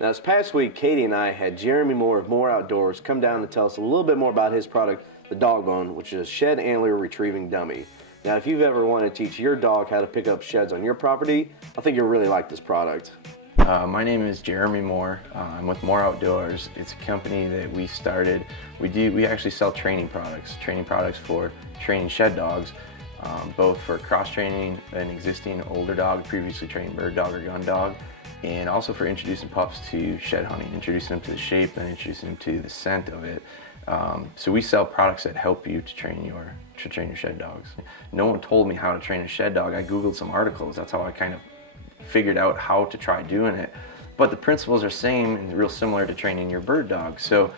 Now, this past week, Katie and I had Jeremy Moore of Moore Outdoors come down and tell us a little bit more about his product, the DogBone, which is a shed antler retrieving dummy. Now, if you've ever wanted to teach your dog how to pick up sheds on your property, I think you'll really like this product. My name is Jeremy Moore. I'm with Moore Outdoors. It's a company that we started. We actually sell training products for training shed dogs, both for cross-training an existing older dog, previously trained bird dog or gun dog, and also for introducing pups to shed hunting, introducing them to the shape and introducing them to the scent of it. So we sell products that help you to train your shed dogs. No one told me how to train a shed dog. I Googled some articles. That's how I kind of figured out how to try doing it. But the principles are same and real similar to training your bird dog. So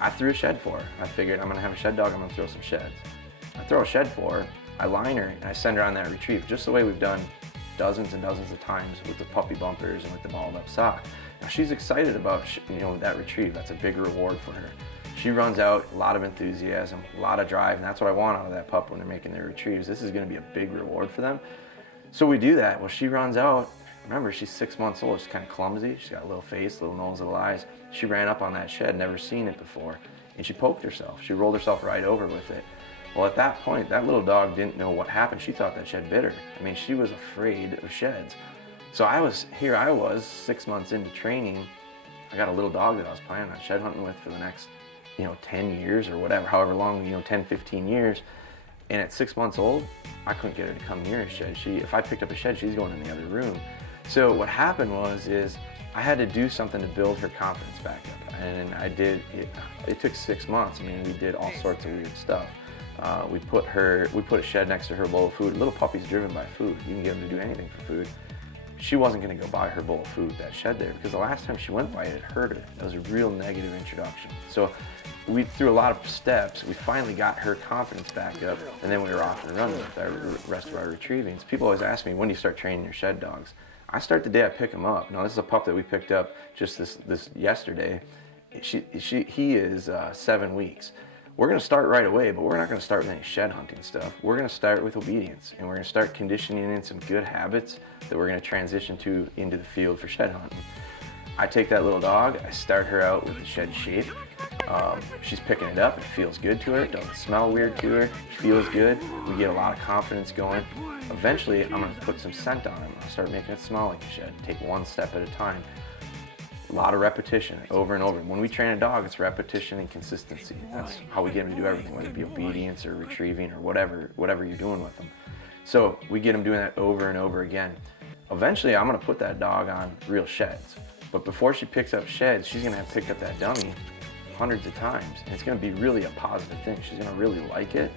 I threw a shed for her. I figured I'm gonna have a shed dog, I'm gonna throw some sheds. I throw a shed for her, I line her, and I send her on that retrieve, just the way we've done dozens and dozens of times with the puppy bumpers and with the balled up sock. Now she's excited about that retrieve. That's a big reward for her. She runs out, a lot of enthusiasm, a lot of drive, and that's what I want out of that pup when they're making their retrieves. This is gonna be a big reward for them. So we do that. Well, she runs out. Remember, she's 6 months old. She's kind of clumsy. She's got a little face, little nose, little eyes. She ran up on that shed, never seen it before, and she poked herself. She rolled herself right over with it. Well, at that point, that little dog didn't know what happened. She thought that shed bit her. I mean, she was afraid of sheds. So I was 6 months into training. I got a little dog that I was planning on shed hunting with for the next, 10 years or whatever, however long, 10, 15 years. And at 6 months old, I couldn't get her to come near a shed. If I picked up a shed, she's going in the other room. So what happened is I had to do something to build her confidence back up. And I did, it took 6 months. I mean, we did all sorts of weird stuff. We put a shed next to her bowl of food. Little puppy's driven by food. You can get them to do anything for food. She wasn't gonna go buy her bowl of food, that shed there, because the last time she went by it hurt her. That was a real negative introduction. So through a lot of steps, we finally got her confidence back up, and then we were off and running with the rest of our retrievings. People always ask me, when do you start training your shed dogs? I start the day I pick them up. Now, this is a pup that we picked up just this yesterday. He is 7 weeks. We're gonna start right away, but we're not gonna start with any shed hunting stuff. We're gonna start with obedience, and we're gonna start conditioning in some good habits that we're gonna transition into the field for shed hunting. I take that little dog, I start her out with the shed shape. She's picking it up, it feels good to her, it doesn't smell weird to her, she feels good, we get a lot of confidence going. Eventually, I'm gonna put some scent on him, I'll start making it smell like a shed, take one step at a time. A lot of repetition, over and over. When we train a dog, it's repetition and consistency. That's how we get them to do everything, whether it be obedience or retrieving or whatever you're doing with them. So we get them doing that over and over again. Eventually, I'm gonna put that dog on real sheds. But before she picks up sheds, she's gonna have to pick up that dummy hundreds of times, and it's gonna be really a positive thing. She's gonna really like it.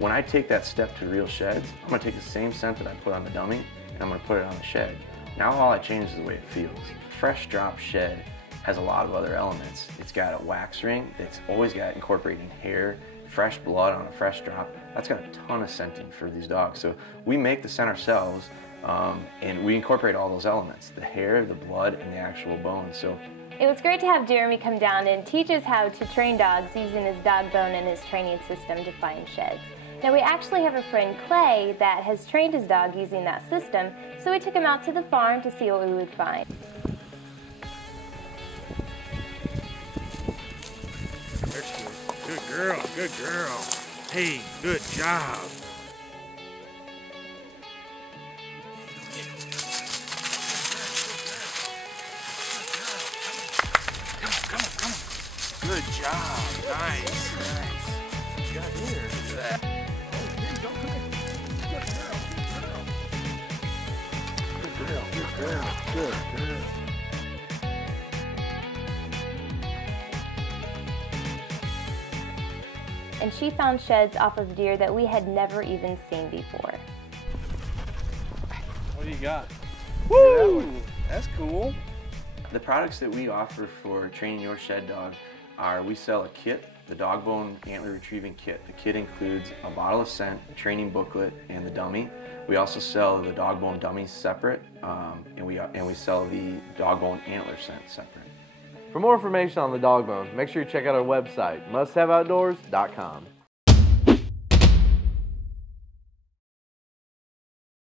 When I take that step to real sheds, I'm gonna take the same scent that I put on the dummy, and I'm gonna put it on the shed. Now all I change is the way it feels. Fresh drop shed has a lot of other elements. It's got a wax ring that's always got incorporating hair, fresh blood on a fresh drop. That's got a ton of scenting for these dogs. So we make the scent ourselves, and we incorporate all those elements, the hair, the blood, and the actual bones. So it was great to have Jeremy come down and teach us how to train dogs using his DogBone and his training system to find sheds. Now, we actually have a friend, Clay, that has trained his dog using that system, so we took him out to the farm to see what we would find. Good girl, good girl. Hey, good job. Come on. Good job. Nice. What you got here? Look at that. Good girl. And she found sheds off of deer that we had never even seen before. What do you got? Woo! That's cool. The products that we offer for training your shed dog are, we sell a kit, the DogBone Antler Retrieving Kit. The kit includes a bottle of scent, a training booklet, and the dummy. We also sell the DogBone dummies separate, and we sell the DogBone Antler scent separate. For more information on the DogBone, make sure you check out our website, musthaveoutdoors.com.